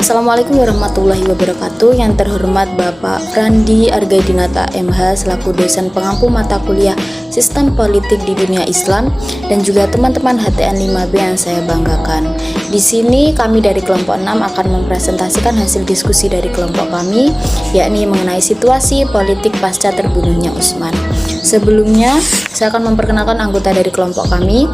Assalamualaikum warahmatullahi wabarakatuh. Yang terhormat Bapak Frandi Argadinata MH selaku dosen pengampu mata kuliah Sistem Politik di Dunia Islam, dan juga teman-teman HTN 5B yang saya banggakan. Di sini kami dari kelompok 6 akan mempresentasikan hasil diskusi dari kelompok kami, yakni mengenai situasi politik pasca terbunuhnya Utsman. Sebelumnya, saya akan memperkenalkan anggota dari kelompok kami,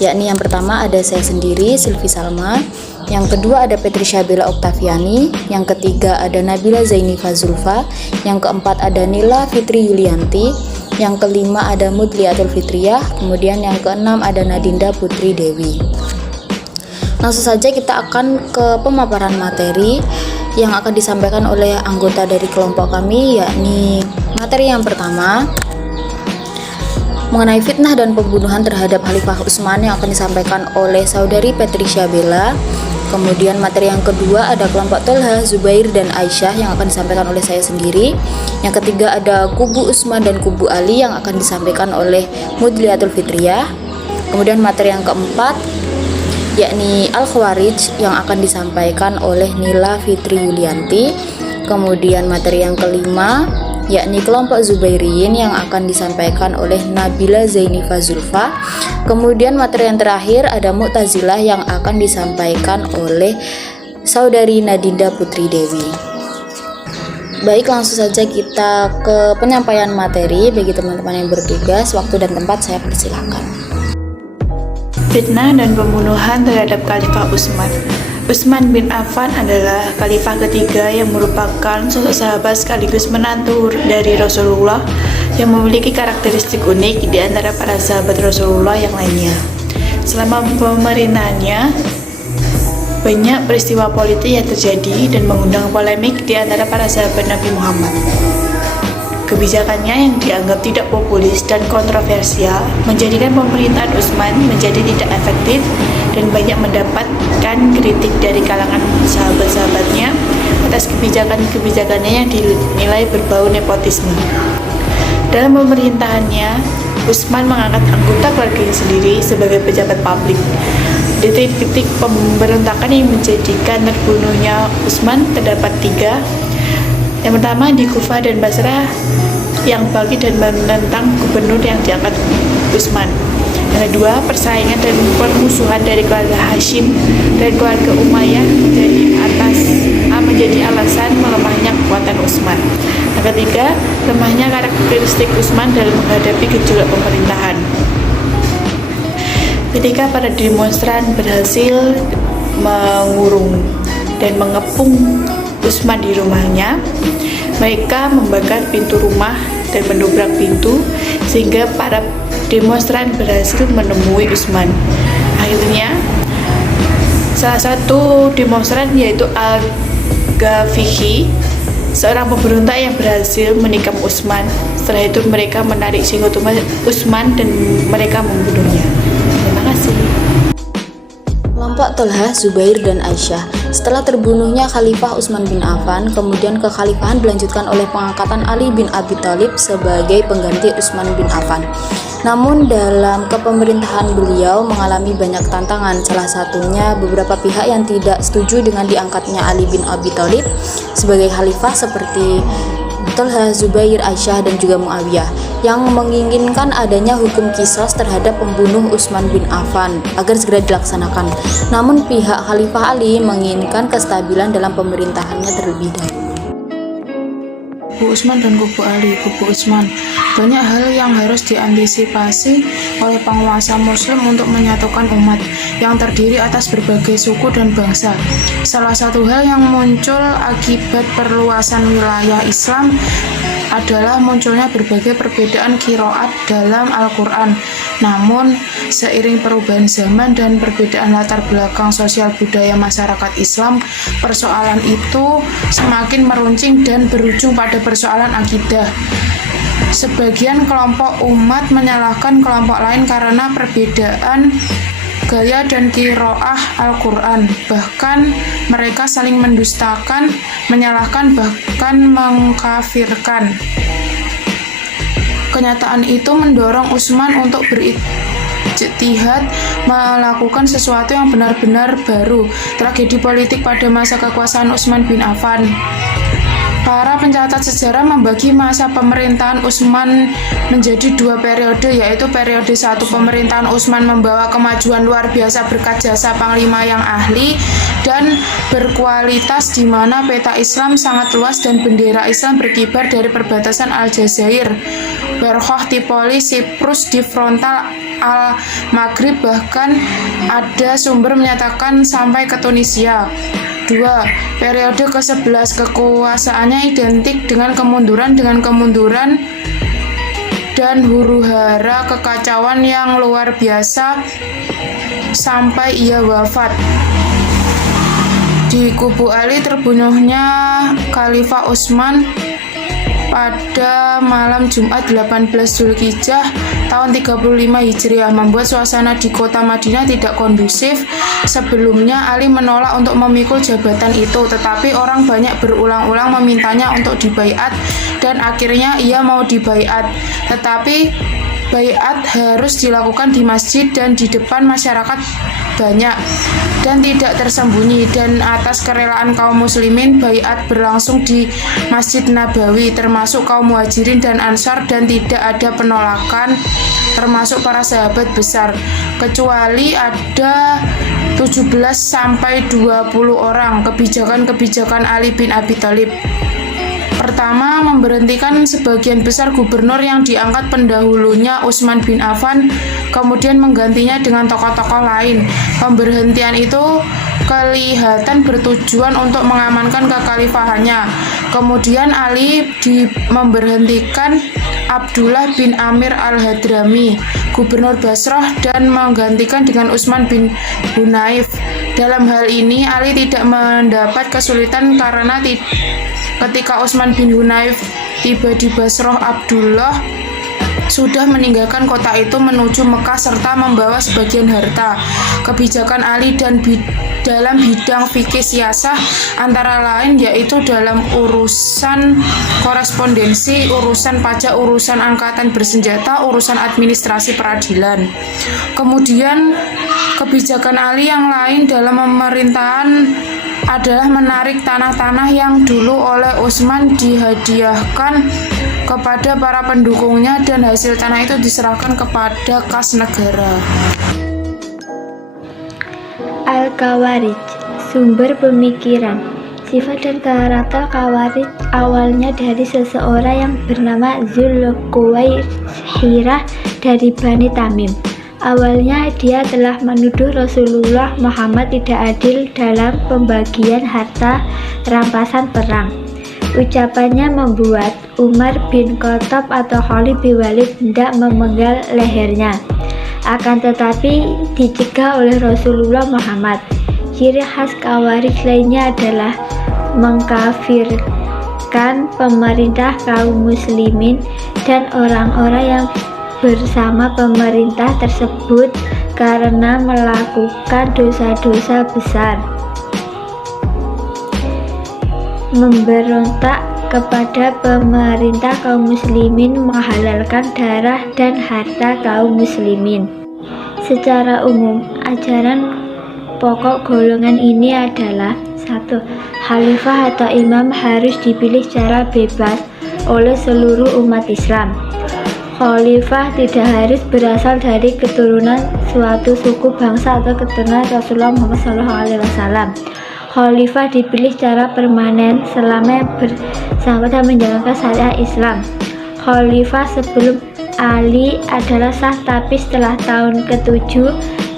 yakni yang pertama ada saya sendiri, Silvi Salma. Yang kedua ada Patricia Bella Oktaviani, yang ketiga ada Nabila Zainifa Zulfa, yang keempat ada Nila Fitri Yulianti, yang kelima ada Mudliatul Fitriyah, kemudian yang keenam ada Nadinda Putri Dewi. Langsung saja kita akan ke pemaparan materi yang akan disampaikan oleh anggota dari kelompok kami, yakni materi yang pertama mengenai fitnah dan pembunuhan terhadap Khalifah Utsman yang akan disampaikan oleh saudari Patricia Bella. Kemudian materi yang kedua ada kelompok Tolha, Zubair, dan Aisyah yang akan disampaikan oleh saya sendiri. Yang ketiga ada kubu Utsman dan kubu Ali yang akan disampaikan oleh Mudliatul Fitriyah. Kemudian materi yang keempat yakni Al-Khawarij yang akan disampaikan oleh Nila Fitri Yulianti. Kemudian materi yang kelima yakni kelompok Zubairiyin yang akan disampaikan oleh Nabila Zainifa Zulfa. Kemudian materi yang terakhir ada Mu'tazilah yang akan disampaikan oleh saudari Nadinda Putri Dewi. Baik, langsung saja kita ke penyampaian materi. Bagi teman-teman yang bertugas, waktu dan tempat saya persilakan. Fitnah dan pembunuhan terhadap Khalifah Utsman. Utsman bin Affan adalah khalifah ketiga yang merupakan sosok sahabat sekaligus menantu dari Rasulullah yang memiliki karakteristik unik di antara para sahabat Rasulullah yang lainnya. Selama pemerintahannya, banyak peristiwa politik yang terjadi dan mengundang polemik di antara para sahabat Nabi Muhammad. Kebijakannya yang dianggap tidak populis dan kontroversial menjadikan pemerintahan Utsman menjadi tidak efektif dan banyak mendapatkan kritik dari kalangan sahabat-sahabatnya atas kebijakan-kebijakannya yang dinilai berbau nepotisme. Dalam pemerintahannya, Utsman mengangkat anggota keluarganya sendiri sebagai pejabat publik. Titik-titik pemberontakan yang menjadikan terbunuhnya Utsman terdapat 3. Yang pertama di Kufah dan Basrah yang bagi dan menentang gubernur yang diangkat Utsman. Yang kedua, persaingan dan permusuhan dari keluarga Hashim dan keluarga Umayyah menjadi alasan melemahnya kekuatan Utsman. Yang ketiga, lemahnya karakteristik Utsman dalam menghadapi gejolak pemerintahan. Ketika para demonstran berhasil mengurung dan mengepung Utsman di rumahnya, mereka membakar pintu rumah dan mendobrak pintu sehingga para demonstran berhasil menemui Utsman. Akhirnya salah satu demonstran yaitu Al-Ghafiqi, seorang pemberontak yang berhasil menikam Utsman. Setelah itu mereka menarik senjata Utsman dan mereka membunuhnya. Terima kasih. Kelompok Tolha, Zubair, dan Aisyah. Setelah terbunuhnya Khalifah Utsman bin Affan, kemudian kekhalifahan dilanjutkan oleh pengangkatan Ali bin Abi Thalib sebagai pengganti Utsman bin Affan. Namun dalam kepemerintahan beliau mengalami banyak tantangan, salah satunya beberapa pihak yang tidak setuju dengan diangkatnya Ali bin Abi Thalib sebagai khalifah seperti Tolha, Zubair, Aisyah, dan juga Muawiyah yang menginginkan adanya hukum qisas terhadap pembunuh Utsman bin Affan agar segera dilaksanakan. Namun pihak Khalifah Ali menginginkan kestabilan dalam pemerintahannya terlebih dahulu. Kubu Utsman dan kubu Ali. Kubu Utsman, banyak hal yang harus diantisipasi oleh penguasa muslim untuk menyatukan umat yang terdiri atas berbagai suku dan bangsa. Salah satu hal yang muncul akibat perluasan wilayah Islam adalah munculnya berbagai perbedaan qiraat dalam Al-Quran. Namun, seiring perubahan zaman dan perbedaan latar belakang sosial budaya masyarakat Islam, persoalan itu semakin meruncing dan berujung pada persoalan akidah. Sebagian kelompok umat menyalahkan kelompok lain karena perbedaan gaya dan qiraah Al-Quran. Bahkan mereka saling mendustakan, menyalahkan, bahkan mengkafirkan. Kenyataan itu mendorong Utsman untuk berijtihad melakukan sesuatu yang benar-benar baru. Tragedi politik pada masa kekuasaan Utsman bin Affan. Para pencatat sejarah membagi masa pemerintahan Utsman menjadi 2 periode, yaitu periode 1 pemerintahan Utsman membawa kemajuan luar biasa berkat jasa panglima yang ahli dan berkualitas, di mana peta Islam sangat luas dan bendera Islam berkibar dari perbatasan Aljazair, Berkhoh, Tripoli, Siprus di frontal Al-Maghrib, bahkan ada sumber menyatakan sampai ke Tunisia. 2. Periode ke-11 kekuasaannya identik dengan kemunduran dan huru-hara kekacauan yang luar biasa sampai ia wafat. Di kubu Ali terbunuhnya Khalifah Utsman pada malam Jumat 18 Zulhijjah tahun 35 Hijriah membuat suasana di kota Madinah tidak kondusif. Sebelumnya Ali menolak untuk memikul jabatan itu, tetapi orang banyak berulang-ulang memintanya untuk dibaiat dan akhirnya ia mau dibaiat. Tetapi baiat harus dilakukan di masjid dan di depan masyarakat banyak dan tidak tersembunyi, dan atas kerelaan kaum muslimin baiat berlangsung di Masjid Nabawi termasuk kaum muhajirin dan ansar, dan tidak ada penolakan termasuk para sahabat besar, kecuali ada 17-20 orang. Kebijakan Ali bin Abi Thalib. Pertama, memberhentikan sebagian besar gubernur yang diangkat pendahulunya Utsman bin Affan, kemudian menggantinya dengan tokoh-tokoh lain. Pemberhentian itu kelihatan bertujuan untuk mengamankan kekhalifahannya. Kemudian Ali memberhentikan Abdullah bin Amir al-Hadrami, gubernur Basrah, dan menggantikan dengan Utsman bin Hunayf. Dalam hal ini Ali tidak mendapat kesulitan karena ketika Utsman bin Hunayf tiba di Basrah, Abdullah sudah meninggalkan kota itu menuju Mekah serta membawa sebagian harta. Kebijakan Ali dalam bidang fikih siasah antara lain yaitu dalam urusan korespondensi, urusan pajak, urusan angkatan bersenjata, urusan administrasi peradilan. Kemudian kebijakan Ali yang lain dalam pemerintahan adalah menarik tanah-tanah yang dulu oleh Utsman dihadiahkan kepada para pendukungnya, dan hasil tanah itu diserahkan kepada kas negara. Al-Khawarij, sumber pemikiran. Sifat dan karakter Khawarij awalnya dari seseorang yang bernama Dzulquwaisirah dari Bani Tamim. Awalnya dia telah menuduh Rasulullah Muhammad tidak adil dalam pembagian harta rampasan perang. Ucapannya membuat Umar bin Khattab atau Khalid bin Walid hendak memenggal lehernya. Akan tetapi dicegah oleh Rasulullah Muhammad. Ciri khas Khawarij lainnya adalah mengkafirkan pemerintah, kaum muslimin, dan orang-orang yang bersama pemerintah tersebut karena melakukan dosa-dosa besar. Memberontak kepada pemerintah kaum muslimin, menghalalkan darah dan harta kaum muslimin. Secara umum, ajaran pokok golongan ini adalah 1. Khalifah atau imam harus dipilih secara bebas oleh seluruh umat Islam. Khalifah tidak harus berasal dari keturunan suatu suku, bangsa, atau keturunan Rasulullah Muhammad SAW. Khalifah dipilih secara permanen selama bersangkutan menjalankan syariat Islam. Khalifah sebelum Ali adalah sah, tapi setelah tahun ke-7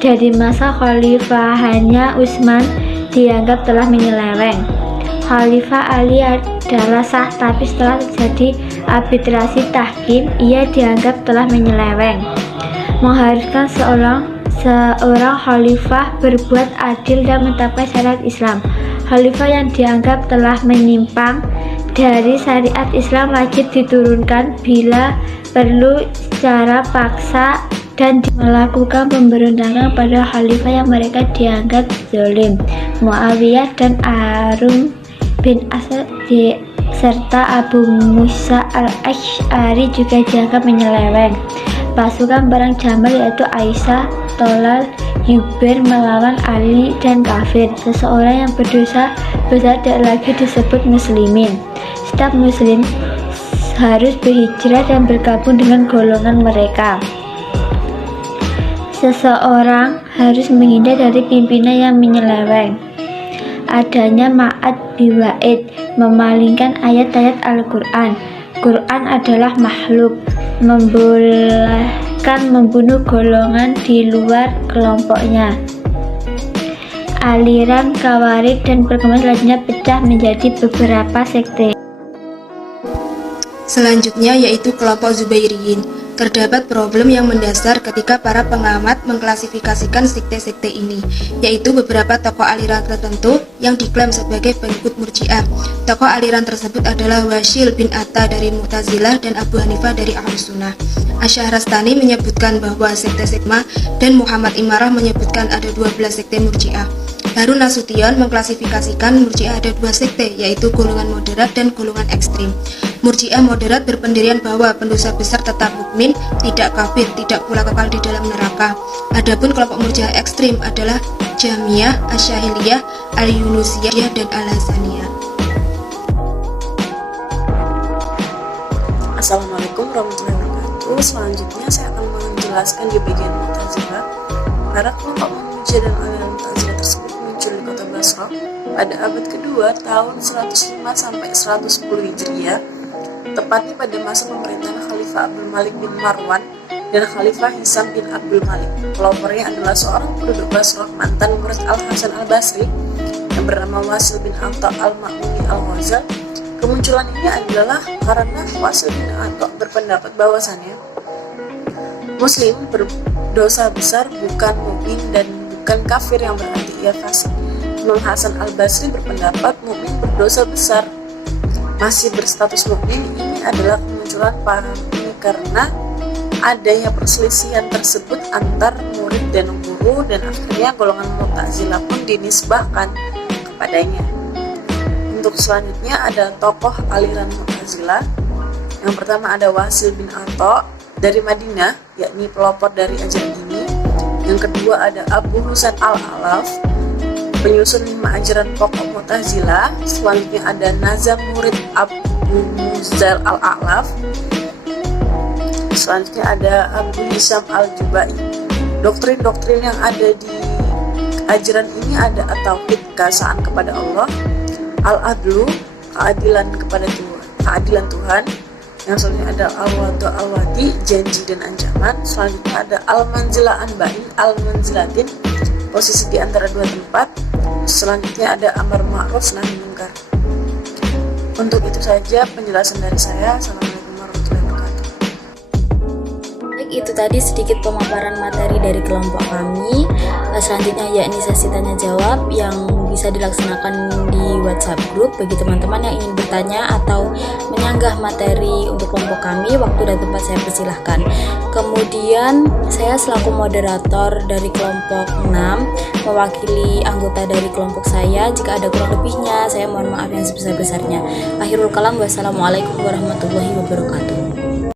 dari masa khalifahannya Utsman dianggap telah menyeleweng. Khalifah Ali adalah sah, tapi setelah terjadi arbitrasi tahkim, ia dianggap telah menyeleweng. Mengharuskan seorang khalifah berbuat adil dan menetapkan syariat Islam. Khalifah yang dianggap telah menyimpang dari syariat Islam wajib diturunkan bila perlu secara paksa dan melakukan pemberontakan pada khalifah yang mereka dianggap zalim. Muawiyah dan Harun bin Asad serta Abu Musa al-Asy'ari juga dianggap menyeleweng. pasukan perang Jamal yaitu Aisyah, Tolal, Yubair melawan Ali dan kafir. Seseorang yang berdosa besar tidak lagi disebut muslimin. Setiap muslim harus berhijrah dan bergabung dengan golongan mereka. Seseorang harus menghindar dari pimpinan yang menyeleweng. Adanya ma'at biwa'id, memalingkan ayat-ayat Al-Quran. Quran adalah makhluk, membolehkan membunuh golongan di luar kelompoknya. Aliran Khawarij dan perkembangan selanjutnya pecah menjadi beberapa sekte. Selanjutnya yaitu kelompok Zubairiyin. Terdapat problem yang mendasar ketika para pengamat mengklasifikasikan sekte-sekte ini, yaitu beberapa tokoh aliran tertentu yang diklaim sebagai pengikut Murji'ah. Tokoh aliran tersebut adalah Wasil bin Atta dari Mu'tazilah dan Abu Hanifah dari Ahlus Sunnah. Asy-Syahrastani menyebutkan bahwa sekte Sigma dan Muhammad Imarah menyebutkan ada 12 sekte Murji'ah. Harun Nasution mengklasifikasikan Murji'ah ada 2 sekte, yaitu golongan moderat dan golongan ekstrim. Murji'ah moderat berpendirian bahwa pendosa besar tetap mukmin, tidak kafir, tidak pula kekal di dalam neraka. Adapun kelompok Murji'ah ekstrim adalah Jahmiyah, Asy'ariyah, Al-Yunusiyah, dan Al-Hasaniyah. Assalamualaikum warahmatullahi wabarakatuh. Selanjutnya saya akan menjelaskan di bagian Mu'tazilah. Para kelompok Mu'tazilah dan aliran Mu'tazilah tersebut muncul di kota Basrah pada abad kedua tahun 105 sampai 110 Hijriah, tepatnya pada masa pemerintahan Khalifah Abdul Malik bin Marwan dan Khalifah Hisam bin Abdul Malik. Pelopornya adalah seorang penduduk Basrah, mantan murid Al-Hasan Al-Basri yang bernama Wasil bin Atta Al-Ma'muni Al-Ghazal. Kemunculan ini adalah karena Wasil bin Atta berpendapat bahwasannya Muslim berdosa besar, bukan mukmin dan bukan kafir yang berarti ia fasik. Imam Hasan Al-Basri berpendapat mukmin berdosa besar, masih berstatus mukmin. Ini adalah kemunculan paham ini karena adanya perselisihan tersebut antar murid dan guru, dan akhirnya golongan Mu'tazilah pun dinisbahkan kepadanya. Untuk selanjutnya ada tokoh aliran Mu'tazilah. Yang pertama ada Wasil bin Atta dari Madinah, yakni pelopor dari ajaran ini. Yang kedua ada Abu Husain Al-Alaf, penyusun 5 ajaran pokok Mu'tazilah. Selanjutnya ada Nazam murid Abu Muzail Al-Alaf. Selanjutnya ada Abu Hisam Al-Jubai. Doktrin-doktrin yang ada di ajaran ini ada at-tauhid, keesaan kepada Allah, al-adlu, keadilan kepada Tuhan, keadilan Tuhan. Yang selanjutnya ada al-wadu al-wadi, janji dan ancaman. Selanjutnya ada al-manzilah anba'in, al-manzilatin, posisi di antara 2 tempat. Selanjutnya ada amar ma'ruf nahi munkar. Untuk itu saja penjelasan dari saya. Assalamualaikum warahmatullahi wabarakatuh. Baik, itu tadi sedikit pemaparan materi dari kelompok kami. Selanjutnya yakni sesi tanya jawab yang bisa dilaksanakan di WhatsApp group bagi teman-teman yang ingin bertanya atau menyanggah materi untuk kelompok kami. Waktu dan tempat saya persilahkan. Kemudian saya selaku moderator dari kelompok 6 mewakili anggota dari kelompok saya. Jika ada kurang lebihnya, saya mohon maaf yang sebesar-besarnya. Akhirul kalam, wassalamualaikum warahmatullahi wabarakatuh.